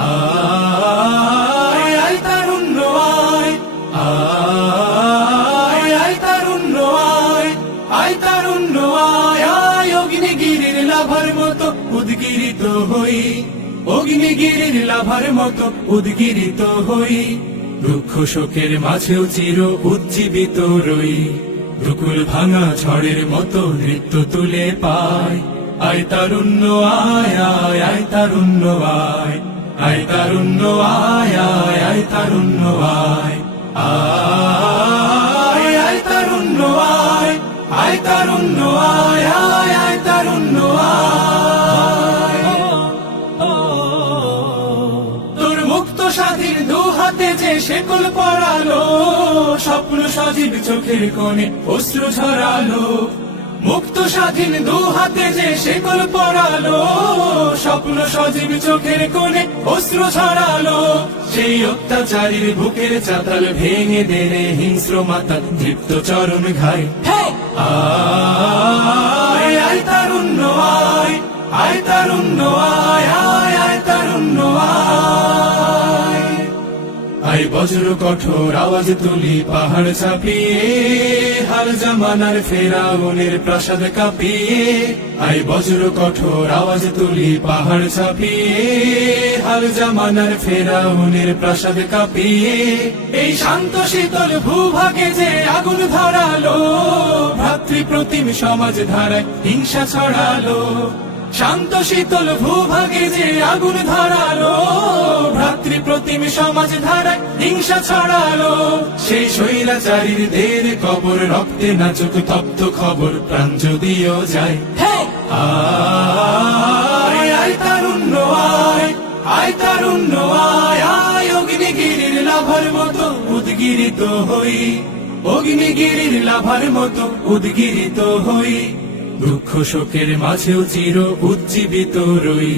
আয় আয় তারুণ্য আয়, আয় আয় তারুণ্য আয়, আয় তারুণ্য আয়, আয় অগ্নিগিরির লাভার মতো উদ্গিরিত হই, অগ্নিগিরির লাভার মতো উদ্গিরিত হই, দুঃখ শোকের মাঝেও চির উজ্জীবিত রই, দুকুল ভাঙা ঝড়ের মতো নৃত্য তুলে পায়। আয় তারুণ্য আয়, আয় আয় তারুণ্য আয়, আয় তারুণ্য আয়, আয় আয় তারুণ্য আয়, আয় আয় তারুণ্য আয়, আয় তারুণ্য আয়, আয় আয় তারুণ্য আয়। তোর মুক্ত স্বাধীন দু হাতে যে শেকল পরালো, স্বপ্ন সজীব চোখের কোণে অশ্রু ঝরালো, মুক্ত স্বাধীন দু হাতে যে শেকল পরালো, স্বপ্ন সজীব চোখের কোণে অশ্রু ঝরালো, সেই অত্যাচারীর বুকের চাতাল ভেঙে দেনে হিংস্র মাতাল তৃপ্ত চরণ ঘায়। আয় আয় তারুণ্য আয়, আয় তারুণ্য আয়, আয় আয় তারুণ্য আয়। আয় বজ্র কঠোর আওয়াজ তুলি পাহাড় চাপিয়ে, হার জামানার ফেরাউনের প্রাসাদ কাঁপিয়ে, আয় বজ্র কঠোর আওয়াজ তুলি পাহাড় চাপিয়ে, হার জামানার ফেরাউনের প্রাসাদ কাঁপিয়ে, এই শান্ত শীতল ভূভাগে যে আগুন ধরালো, ভ্রাতৃপ্রতিম সমাজ ধারায় হিংসা ছড়ালো, শান্ত শীতল ভূভাগে যে আগুন ধরালো, ভ্রাতৃপ্রতিম সমাজ ধারায় হিংসা ছড়ালো, সেই স্বৈরাচারীর দের কবর রক্তে নাচুক তপ্ত খবর প্রাণ যদিও যায়। আয় আয় তারুণ্য আয়, আয় তারুণ্য আয়, আয় অগ্নিগিরির লাভার মতো উদ্গিরিত হই, অগ্নিগিরির লাভার মতো উদ্গিরিত হই, দুঃখ শোকের মাঝেও চির উজ্জীবিত রই।